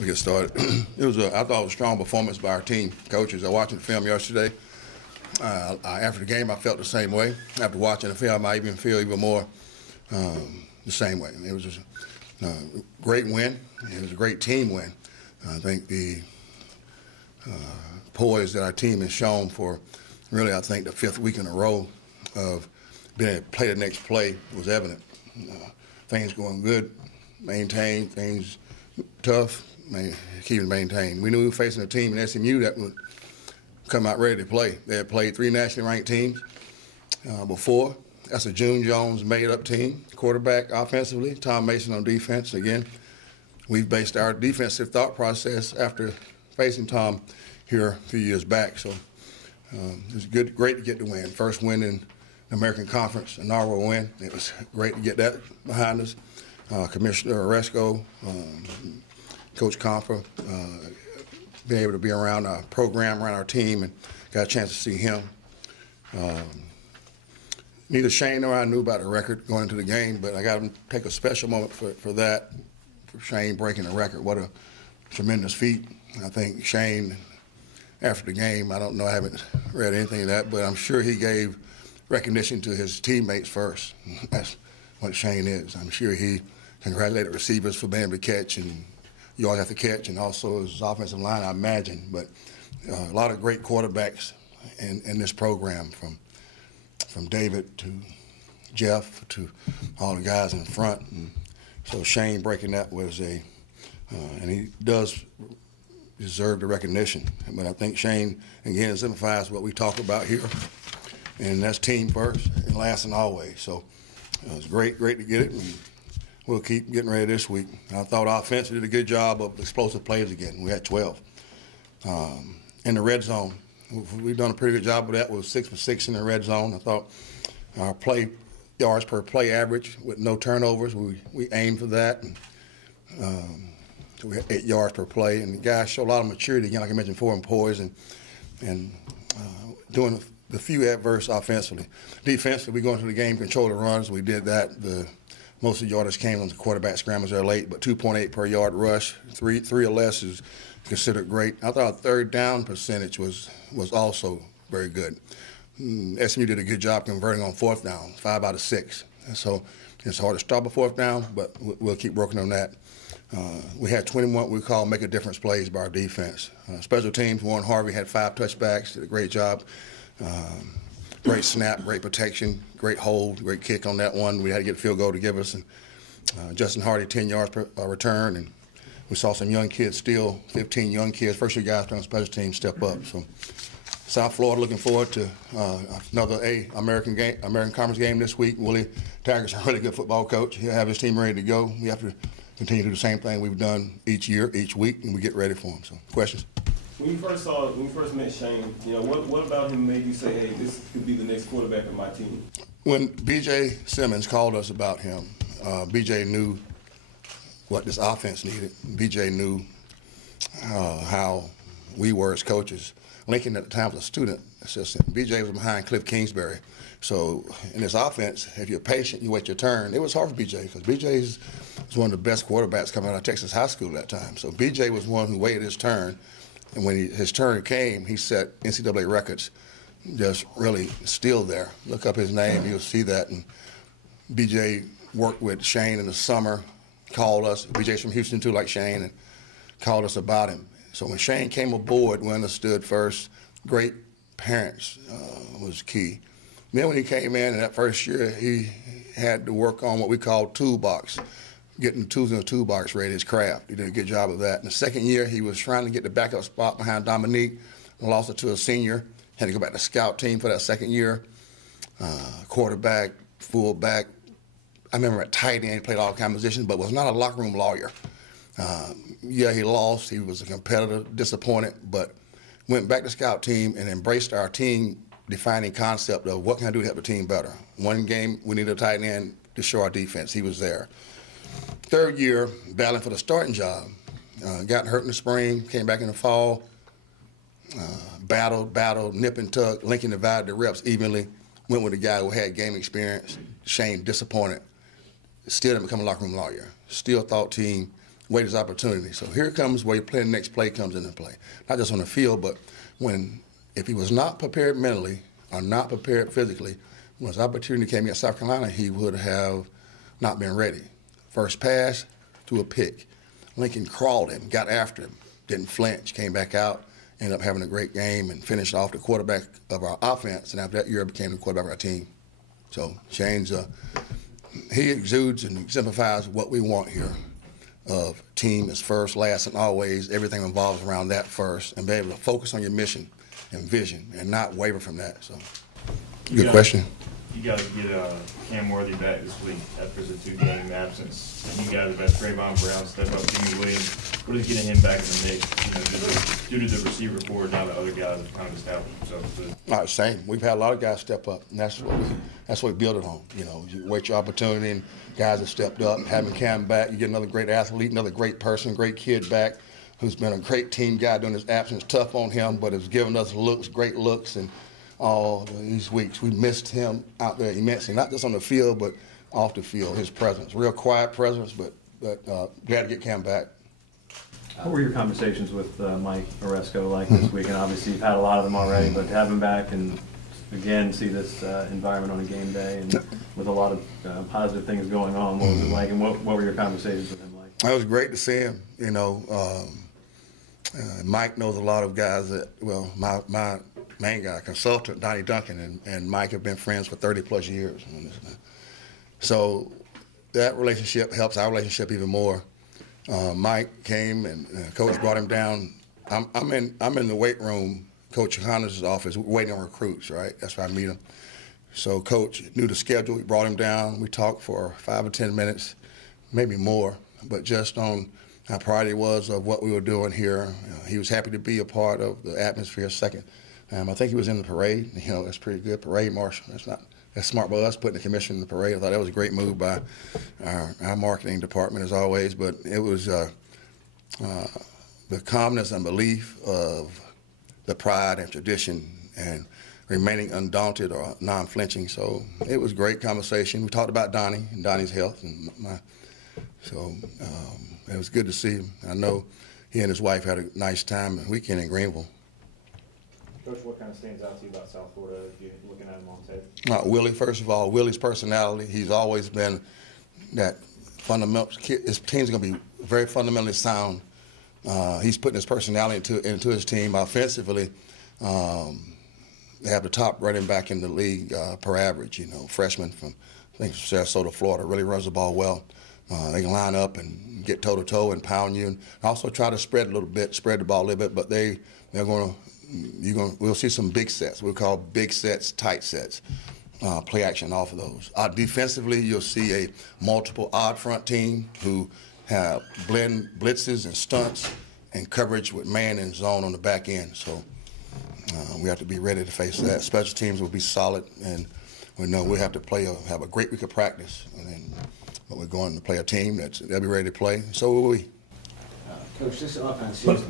we get started. I thought it was a strong performance by our team coaches. I was watching the film yesterday. After the game, I felt the same way. After watching the film, I even feel even more the same way. It was just a great win. It was a great team win. I think the poise that our team has shown for really, I think, the 5th week in a row of being able to play the next play was evident. Things going good, maintained, things tough, keep it maintained. We knew we were facing a team in SMU that would come out ready to play. They had played 3 nationally ranked teams before. That's a June Jones made-up team. Quarterback offensively, Tom Mason on defense. Again, we've based our defensive thought process after facing Tom here a few years back. So it was great to get the win. First win in the American Conference, an inaugural win. It was great to get that behind us. Commissioner Oresco, Coach Confer, being able to be around our program, around our team, and got a chance to see him. Neither Shane nor I knew about the record going into the game, but I got to take a special moment for that, for Shane breaking the record. What a tremendous feat. I think Shane, after the game, I don't know, I haven't read anything of that, but I'm sure he gave recognition to his teammates first. That's what Shane is. I'm sure he congratulated receivers for being able to catch, and you always have to catch, and also his offensive line, I imagine. But a lot of great quarterbacks in this program, from David to Jeff to all the guys in front. And so Shane breaking that was and he does deserve the recognition. But I think Shane, again, exemplifies what we talk about here, and that's team first and last and always. So it was great to get it, and we'll keep getting ready this week. I thought offense did a good job of explosive plays again. We had 12. In the red zone, we've done a pretty good job of that. We were 6 for 6 in the red zone. I thought our play yards per play average with no turnovers, we aimed for that. And, so we had 8 yards per play, and the guys show a lot of maturity, again, like I mentioned, forward and poise, and doing the few adverse offensively. Defensively, we go into the game, control the runs. We did that. Most of the yardage came on the quarterback scrambles there late, but 2.8 per yard rush, three or less is considered great. I thought our third down percentage was also very good. SMU did a good job converting on 4th down, 5 out of 6. And so it's hard to stop a 4th down, but we'll keep working on that. We had 21 what we call make a difference plays by our defense. Special teams, Warren Harvey had 5 touchbacks, did a great job. Great snap, great protection, great hold, great kick on that one. We had to get a field goal to give us. And Justin Hardy, 10 yards per return. And we saw some young kids still, 15 young kids, first-year guys playing on special teams step up. So South Florida looking forward to another American Conference game this week. Willie Taggart's a really good football coach. He'll have his team ready to go. We have to continue to do the same thing we've done each year, each week, and we get ready for him. So questions? When you first met Shane, what about him made you say, hey, this could be the next quarterback of my team? When B.J. Simmons called us about him, B.J. knew what this offense needed. B.J. knew how we were as coaches. Lincoln at the time was a student assistant. B.J. was behind Cliff Kingsbury. So in this offense, if you're patient, you wait your turn. It was hard for B.J. because B.J. was one of the best quarterbacks coming out of Texas high school at that time. So B.J. was one who waited his turn. And when his turn came, he set NCAA records just really still there. Look up his name, you'll see that. And B.J. worked with Shane in the summer, called us. B.J.'s from Houston too, like Shane, and called us about him. So when Shane came aboard, we understood first, great parents was key. Then when he came in that first year, he had to work on what we call toolbox, getting tools in the toolbox ready, his craft. He did a good job of that. In the second year, he was trying to get the backup spot behind Dominique, lost it to a senior, had to go back to scout team for that second year. Quarterback, fullback. I remember at tight end, he played all kinds of positions, but was not a locker room lawyer. Yeah, he lost. He was a competitor, disappointed, but went back to scout team and embraced our team-defining concept of what can I do to help the team better. One game, we needed a tight end to show our defense. He was there. Third year, battling for the starting job. Got hurt in the spring, came back in the fall, battled, nip and tuck. Lincoln divided the reps evenly, went with a guy who had game experience. Shane disappointed. Still didn't become a locker room lawyer. Still thought team wait his opportunity. So here comes where you play, the next play comes into play. Not just on the field, but if he was not prepared mentally or not prepared physically, when his opportunity came against South Carolina, he would have not been ready. First pass, threw a pick. Lincoln crawled him, got after him, didn't flinch, came back out, ended up having a great game and finished off the quarterback of our offense, and after that year became the quarterback of our team. So Shane's, he exudes and exemplifies what we want here. Of team is first, last, and always. Everything revolves around that first, and be able to focus on your mission and vision and not waver from that. So, good question. You got to get Cam Worthy back this week after the 2-game absence. You got the best Trayvon Brown step up, Jimmy Williams. What is getting him back in the mix? Due to the receiver core, now the other guys have kind of established themselves. Same. We've had a lot of guys step up, and that's what we build it on. You wait your opportunity, and guys have stepped up. Having Cam back, you get another great athlete, another great person, great kid back, who's been a great team guy during his absence. Tough on him, but has given us looks, great looks, and all these weeks. We missed him out there immensely, not just on the field, but off the field, his presence. Real quiet presence, but glad to get Cam back. What were your conversations with Mike Oresco like this week? And obviously you've had a lot of them already, but to have him back and, again, see this environment on a game day and with a lot of positive things going on, what was it like, and what were your conversations with him like? It was great to see him. Mike knows a lot of guys that, my main guy, consultant, Donnie Duncan, and Mike have been friends for 30-plus years. So that relationship helps our relationship even more. Mike came and Coach brought him down. I'm in the weight room, Coach Honda's office, waiting on recruits, right? That's where I meet him. So Coach knew the schedule. He brought him down. We talked for 5 or 10 minutes, maybe more, but just on how proud he was of what we were doing here. He was happy to be a part of the atmosphere second. I think he was in the parade. That's pretty good. Parade marshal. That's smart by us putting the commission in the parade. I thought that was a great move by our marketing department as always. But it was the calmness and belief of the pride and tradition and remaining undaunted or non-flinching. So it was a great conversation. We talked about Donnie and Donnie's health. So it was good to see him. I know he and his wife had a nice time weekend in Greenville. Coach, what kind of stands out to you about South Florida if you're looking at him on tape? Willie, first of all, Willie's personality. He's always been that fundamental. His team's going to be very fundamentally sound. He's putting his personality into his team. Offensively, they have the top running back in the league per average. Freshman from I think Sarasota, Florida, really runs the ball well. They can line up and get toe-to-toe and pound you, and also try to spread a little bit, spread the ball a little bit. But they're going to. We'll see some big sets. We'll call big sets, tight sets, play action off of those. Defensively, you'll see a multiple odd front team who have blend blitzes and stunts and coverage with man and zone on the back end. So we have to be ready to face that. Special teams will be solid, and we know we'll have to have a great week of practice. But we're going to play a team they'll be ready to play. So will we. Coach, this offense seems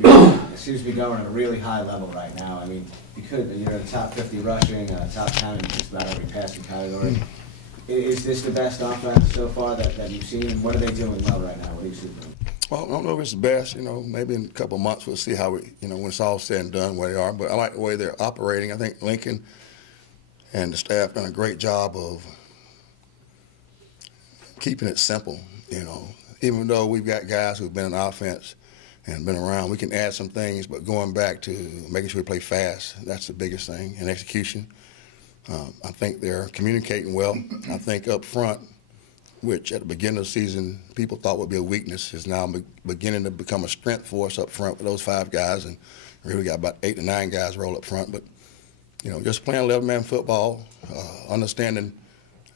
to be going at a really high level right now. I mean, you're in top 50 rushing, top 10 in just about every passing category. Is this the best offense so far that you've seen? And what are they doing well right now? What do you see them? Well, I don't know if it's the best. Maybe in a couple of months we'll see how when it's all said and done, where they are. But I like the way they're operating. I think Lincoln and the staff done a great job of keeping it simple. Even though we've got guys who've been in offense and been around, we can add some things, but going back to making sure we play fast, that's the biggest thing, and execution. I think they're communicating well. I think up front, which at the beginning of the season people thought would be a weakness, is now beginning to become a strength for us up front with those 5 guys, and we really got about 8 to 9 guys roll up front. But, just playing 11-man football, understanding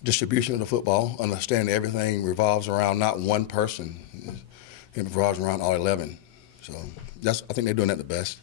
distribution of the football, understanding everything revolves around not one person. It revolves around all 11. So I think they're doing that the best.